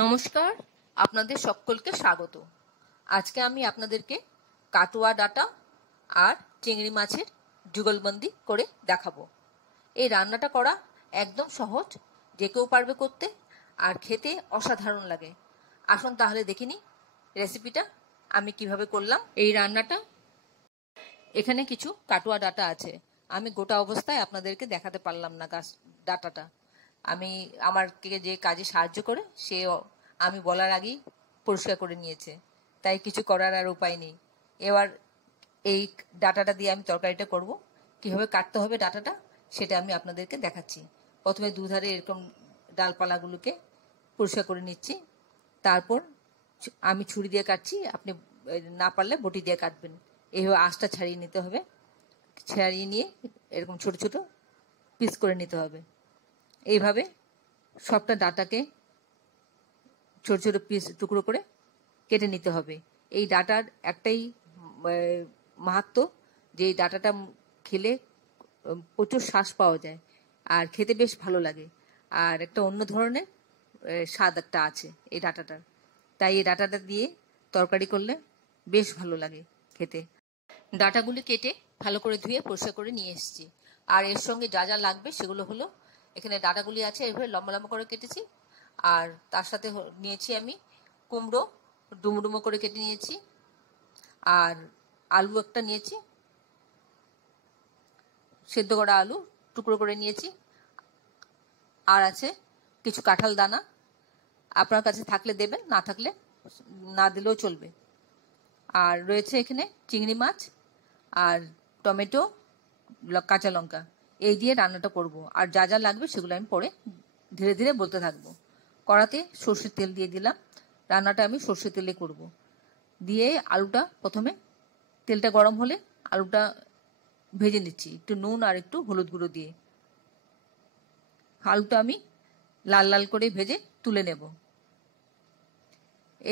নমস্কার, আপনাদের সকলকে স্বাগত। আজকে আমি আপনাদেরকে কাটোয়া ডাঁটা আর চিংড়ি মাছের যুগলবন্দি করে দেখাবো। এই রান্নাটা করা একদম সহজ, যে কেউ পারবে করতে, আর খেতে অসাধারণ লাগে। আসুন তাহলে দেখে নিই রেসিপিটা আমি কিভাবে করলাম। এই রান্নাটা, এখানে কিছু কাটোয়া ডাঁটা আছে। আমি গোটা অবস্থায় আপনাদেরকে দেখাতে পারলাম না ডাঁটাটা। আমি আমার যে কাজে সাহায্য করে সে আমি বলার আগেই পরিষ্কার করে নিয়েছে, তাই কিছু করার আর উপায় নেই। এবার এই ডাঁটাটা দিয়ে আমি তরকারিটা করব। কিভাবে কাটতে হবে ডাঁটাটা সেটা আমি আপনাদেরকে দেখাচ্ছি। প্রথমে দুধারে এরকম ডালপালাগুলোকে পরিষ্কার করে নিচ্ছি। তারপর আমি ছুরি দিয়ে কাটছি, আপনি না পারলে বটি দিয়ে কাটবেন। এইভাবে আঁশটা ছাড়িয়ে নিতে হবে। ছাড়িয়ে নিয়ে এরকম ছোট ছোট পিস করে নিতে হবে। এইভাবে সবটা ডাঁটাকে ছোট ছোট পিস টুকরো করে কেটে নিতে হবে। এই ডাঁটার একটাই মাহাত্ম্য, যে এই ডাঁটাটা খেলে প্রচুর শ্বাস পাওয়া যায় আর খেতে বেশ ভালো লাগে, আর একটা অন্য ধরনের স্বাদ একটা আছে এই ডাঁটাটার। তাই এই ডাঁটাটা দিয়ে তরকারি করলে বেশ ভালো লাগে খেতে। ডাঁটাগুলি কেটে ভালো করে ধুয়ে পরিষ্কার করে নিয়ে এসেছি। আর এর সঙ্গে যা যা লাগবে সেগুলো হলো, এখানে ডাঁটাগুলি আছে এভাবে লম্বা লম্বা করে কেটেছি, আর তার সাথে নিয়েছি আমি কুমড়ো ডুমো ডুমো করে কেটে নিয়েছি, আর আলু একটা নিয়েছি, সেদ্ধ করা আলু টুকরো করে নিয়েছি, আর আছে কিছু কাঁঠাল দানা। আপনার কাছে থাকলে দেবেন, না থাকলে না দিলেও চলবে। আর রয়েছে এখানে চিংড়ি মাছ আর টমেটো, কাঁচা লঙ্কা। এই দিয়ে রান্নাটা করব। আর যা যা লাগবে সেগুলো আমি পরে ধীরে ধীরে বলতে থাকবো। কড়াতে সর্ষের তেল দিয়ে দিলাম। রান্নাটা আমি সর্ষের তেলে করব। দিয়ে আলুটা প্রথমে, তেলটা গরম হলে আলুটা ভেজে নিচ্ছি একটু নুন আর একটু হলুদ গুঁড়ো দিয়ে। আলুটা আমি লাল লাল করে ভেজে তুলে নেব।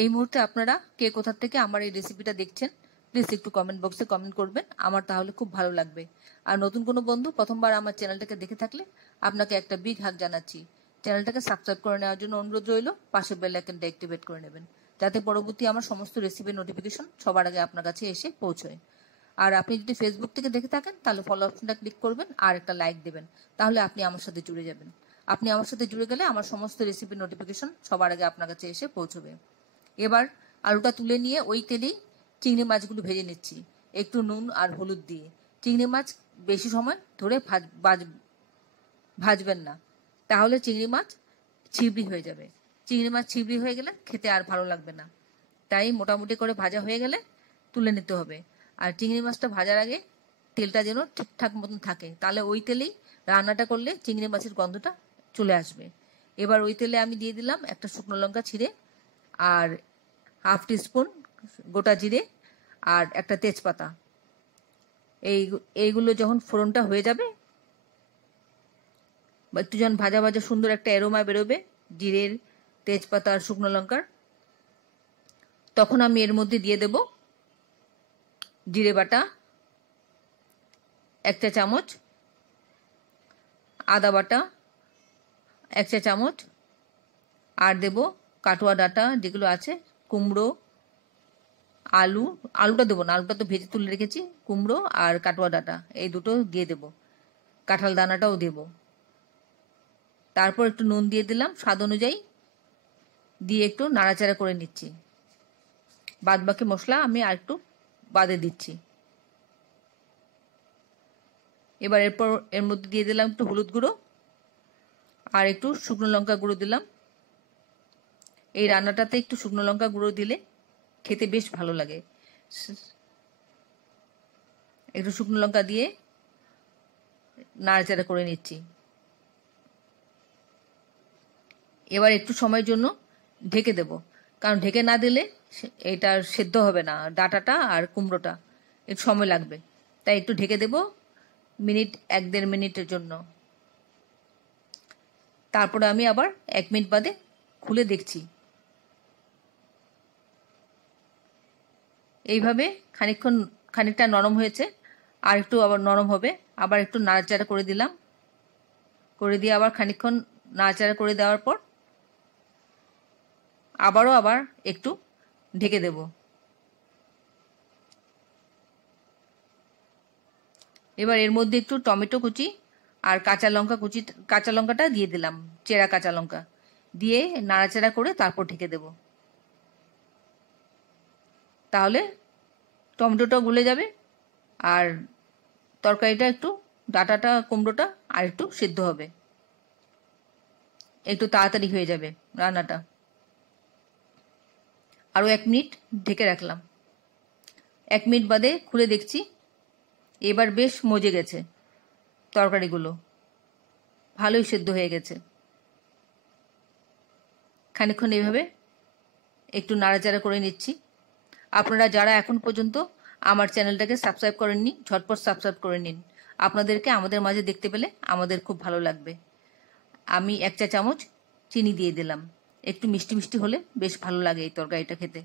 এই মুহূর্তে আপনারা কে কোথা থেকে আমার এই রেসিপিটা দেখছেন প্লিজ একটু কমেন্ট বক্সে কমেন্ট করবেন, আমার তাহলে খুব ভালো লাগবে। আর নতুন কোনো বন্ধু প্রথমবার আমার চ্যানেলটাকে দেখে থাকলে আপনাকে একটা বিগ হাগ জানাচ্ছি। চ্যানেলটাকে সাবস্ক্রাইব করে নেওয়ার জন্য অনুরোধ রইল। পাশে বেল আইকনটা অ্যাক্টিভেট করে নেবেন, যাতে পরবর্তী আমার সমস্ত রেসিপির নোটিফিকেশন সবার আগে আপনার কাছে এসে পৌঁছয়। আর আপনি যদি ফেসবুক থেকে দেখে থাকেন তাহলে ফলো অপশনটা ক্লিক করবেন আর একটা লাইক দেবেন, তাহলে আপনি আমার সাথে জুড়ে যাবেন। আপনি আমার সাথে জুড়ে গেলে আমার সমস্ত রেসিপির নোটিফিকেশন সবার আগে আপনার কাছে এসে পৌঁছবে। এবার আলুটা তুলে নিয়ে ওই তেলেই চিংড়ি মাছগুলো ভেজে নিচ্ছি একটু নুন আর হলুদ দিয়ে। চিংড়ি মাছ বেশি সময় ধরে ভাজবেন না, তাহলে চিংড়ি মাছ ছিবড়ি হয়ে যাবে। চিংড়ি মাছ ছিবড়ি হয়ে গেলে খেতে আর ভালো লাগবে না। তাই মোটামুটি করে ভাজা হয়ে গেলে তুলে নিতে হবে। আর চিংড়ি মাছটা ভাজার আগে তেলটা যেন ঠিকঠাক মতন থাকে, তাহলে ওই তেলেই রান্নাটা করলে চিংড়ি মাছের গন্ধটা চলে আসবে। এবার ওই তেলে আমি দিয়ে দিলাম একটা শুকনো লঙ্কা ছিঁড়ে, আর হাফ টিস্পুন গোটা জিরে, আর একটা তেজপাতা। এইগুলো যখন ফোড়নটা হয়ে যাবে, বা একটু যখন ভাজা ভাজা সুন্দর একটা অ্যারোমা বেরোবে জিরের, তেজপাতা আর শুকনো লঙ্কার, তখন আমি এর মধ্যে দিয়ে দেব জিরে বাটা 1 চা চামচ, আদা বাটা 1 চা চামচ, আর দেব কাটোয়া ডাঁটা যেগুলো আছে, কুমড়ো, আলুটা দেবো না, আলুটা তো ভেজে তুলে রেখেছি। কুমড়ো আর কাটোয়া ডাঁটা এই দুটো দিয়ে দেব, কাঁঠাল দানাটাও দেব। তারপর একটু নুন দিয়ে দিলাম স্বাদ অনুযায়ী, দিয়ে একটু নাড়াচাড়া করে নিচ্ছি। বাদ বাকি মশলা আমি আর একটু বাদে দিচ্ছি। এবার এর মধ্যে দিয়ে দিলাম একটু হলুদ গুঁড়ো আর একটু শুকনো লঙ্কা গুঁড়ো দিলাম। এই রান্নাটাতে একটু শুকনো লঙ্কা গুঁড়ো দিলে খেতে বেশ ভালো লাগে। একটু শুকনো লঙ্কা দিয়ে নাড়াচাড়া করে নিচ্ছি। এবার একটু সময়ের জন্য ঢেকে দেব, কারণ ঢেকে না দিলে এটা সেদ্ধ হবে না, ডাঁটাটা আর কুমড়োটা একটু সময় লাগবে। তাই একটু ঢেকে দেব মিনিট 1-1.5 মিনিটের জন্য। তারপরে আমি আবার 1 মিনিট বাদে খুলে দেখছি। এইভাবে খানিকটা নরম হয়েছে, আর একটু আবার নরম হবে। আবার একটু নাড়াচাড়া করে দিলাম, করে দিয়ে আবার খানিকক্ষণ নাড়াচাড়া করে দেওয়ার পর আবার একটু ঢেকে দেব। এবার এর মধ্যে একটু টমেটো কুচি আর কাঁচা লঙ্কাটা দিয়ে দিলাম, চেরা কাঁচা লঙ্কা দিয়ে নাড়াচাড়া করে তারপর ঢেকে দেব। তাহলে টমেটোটা গলে যাবে আর তরকারিটা ডাঁটাটা কুমড়োটা আর একটু সিদ্ধ হবে, একটু তাড়াতাড়ি হয়ে যাবে রান্নাটা। আরও 1 মিনিট ঢেকে রাখলাম। 1 মিনিট বাদে খুলে দেখছি, এবার বেশ মজে গেছে, তরকারিগুলো ভালোই সেদ্ধ হয়ে গেছে। খানিকক্ষণ এইভাবে একটু নাড়াচাড়া করে নিচ্ছি। আপনারা যারা এখন পর্যন্ত আমার চ্যানেলটাকে সাবস্ক্রাইব করেননি, ঝটপট সাবস্ক্রাইব করে নিন। আপনাদেরকে আমাদের মাঝে দেখতে পেলে আমাদের খুব ভালো লাগবে। আমি 1 চা চামচ চিনি দিয়ে দিলাম, একটু মিষ্টি মিষ্টি হলে বেশ ভালো লাগে এই তরকারিটা খেতে।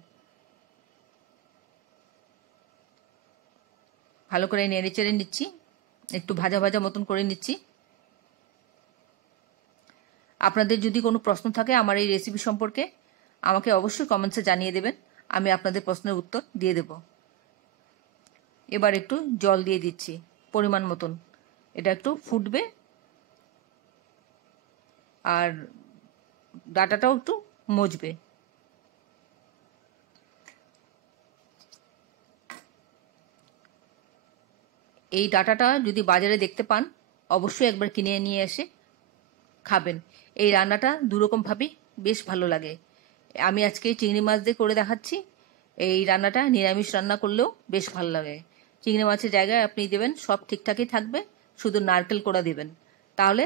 ভালো করে নেড়ে চেড়ে নিচ্ছি, একটু ভাজা ভাজা মতন করে নিচ্ছি। আপনাদের যদি কোনো প্রশ্ন থাকে আমার এই রেসিপি সম্পর্কে আমাকে অবশ্যই কমেন্টসে জানিয়ে দেবেন, আমি আপনাদের প্রশ্নের উত্তর দিয়ে দেব। এবার একটু জল দিয়ে দিচ্ছি পরিমাণ মতন, এটা একটু ফুটবে আর ডাঁটাটাও একটু মজবে। এই ডাঁটাটা যদি বাজারে দেখতে পান অবশ্যই একবার কিনে নিয়ে এসে খাবেন। এই রান্নাটা দুরকমভাবেই বেশ ভালো লাগে। আমি আজকে চিংড়ি মাছ দিয়ে করে দেখাচ্ছি। এই রান্নাটা নিরামিষ রান্না করলেও বেশ ভালো লাগে। চিংড়ি মাছের জায়গায় আপনি দেবেন, সব ঠিকঠাকই থাকবে, শুধু নারকেল কোড়া দেবেন, তাহলে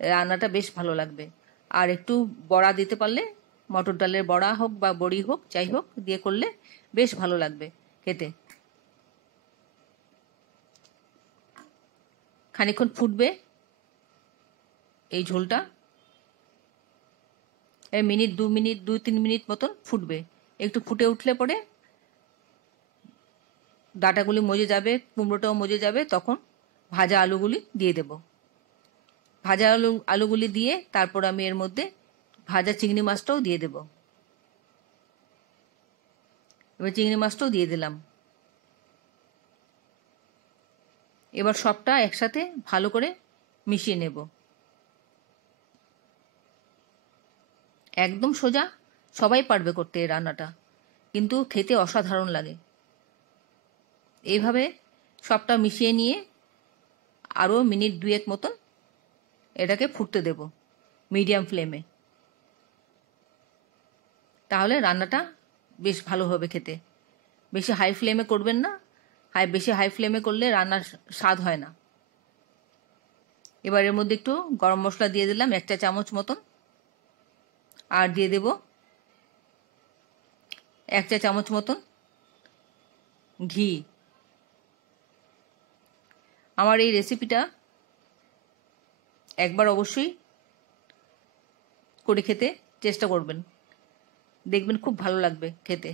রান্নাটা বেশ ভালো লাগবে। আর একটু বড়া দিতে পারলে, মটর ডালের বড়া হোক বা বড়ি হোক যাই হোক দিয়ে করলে বেশ ভালো লাগবে খেতে। খানিকক্ষণ ফুটবে এই ঝোলটা, মিনিট 2-3 মিনিট মতন ফুটবে। একটু ফুটে উঠলে পরে ডাঁটাগুলি মজে যাবে, কুমড়োটাও মজে যাবে, তখন ভাজা আলুগুলি দিয়ে দেব। ভাজা আলুগুলি দিয়ে তারপর আমি এর মধ্যে ভাজা চিংড়ি মাছটাও দিয়ে দেব। এবার চিংড়ি মাছটাও দিয়ে দিলাম। এবার সবটা একসাথে ভালো করে মিশিয়ে নেব। একদম সোজা, সবাই পারবে করতে এই রান্নাটা, কিন্তু খেতে অসাধারণ লাগে। এইভাবে সবটা মিশিয়ে নিয়ে আরও মিনিট 2 মতন এটাকে ফুটতে দেব মিডিয়াম ফ্লেমে, তাহলে রান্নাটা বেশ ভালো হবে খেতে। বেশি হাই ফ্লেমে করবেন না, বেশি হাই ফ্লেমে করলে রান্নার স্বাদ হয় না। এবার এর মধ্যে একটু গরম মশলা দিয়ে দিলাম 1 চা চামচ মতন, আর দিয়ে দেব 1 চা চামচ মতন ঘি। আমার এই রেসিপিটা একবার অবশ্যই করে খেতে চেষ্টা করবেন, দেখবেন খুব ভালো লাগবে খেতে।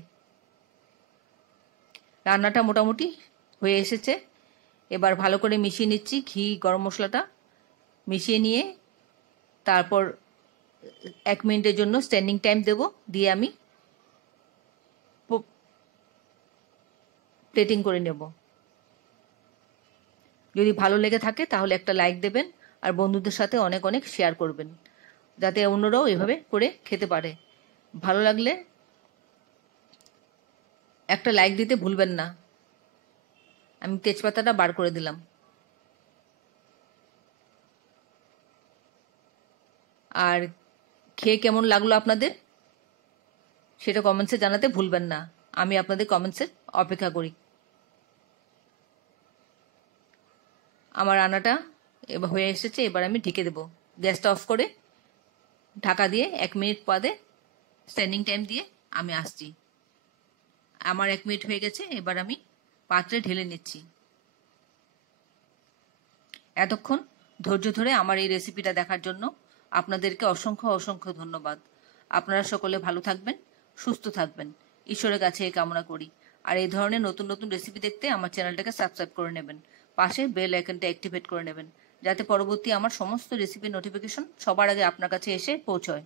রান্নাটা মোটামুটি হয়ে এসেছে। এবার ভালো করে মিশিয়ে নিচ্ছি, ঘি গরম মশলাটা মিশিয়ে নিয়ে তারপর 1 মিনিটের জন্য স্ট্যান্ডিং টাইম দেব, দিয়ে আমি প্লেটিং করে নেব। যদি ভালো লেগে থাকে তাহলে একটা লাইক দেবেন আর বন্ধুদের সাথে অনেক অনেক শেয়ার করবেন, যাতে অন্যরাও এভাবে করে খেতে পারে। ভালো লাগলে একটা লাইক দিতে ভুলবেন না। আমি তেজপাতাটা বার করে দিলাম। আর খেয়ে কেমন লাগলো আপনাদের সেটা কমেন্টসে জানাতে ভুলবেন না, আমি আপনাদের কমেন্টসের অপেক্ষা করি। আমার রান্নাটা এবার হয়ে এসেছে, এবার আমি ঢেকে দেব। গ্যাসটা অফ করে ঢাকা দিয়ে 1 মিনিট বাদে স্ট্যান্ডিং টাইম দিয়ে আমি আসছি। আমার 1 মিনিট হয়ে গেছে, এবার আমি পাত্রে ঢেলে নিচ্ছি। এতক্ষণ ধৈর্য ধরে আমার এই রেসিপিটা দেখার জন্য আপনাদেরকে অসংখ্য অসংখ্য ধন্যবাদ। আপনারা সকলে ভালো থাকবেন, সুস্থ থাকবেন, ঈশ্বরের কাছে এই কামনা করি। আর এই ধরনের নতুন নতুন রেসিপি দেখতে আমার চ্যানেলটাকে সাবস্ক্রাইব করে নেবেন, পাশে বেল আইকনটা অ্যাক্টিভেট করে নেবেন, যাতে পরবর্তী আমার সমস্ত রেসিপির নোটিফিকেশন সবার আগে আপনার কাছে এসে পৌঁছয়।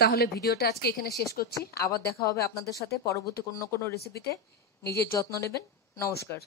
তাহলে ভিডিওটা আজকে এখানে শেষ করছি। আবার দেখা হবে আপনাদের সাথে পরবর্তী কোনো রেসিপিতে। নিজের যত্ন নেবেন। নমস্কার।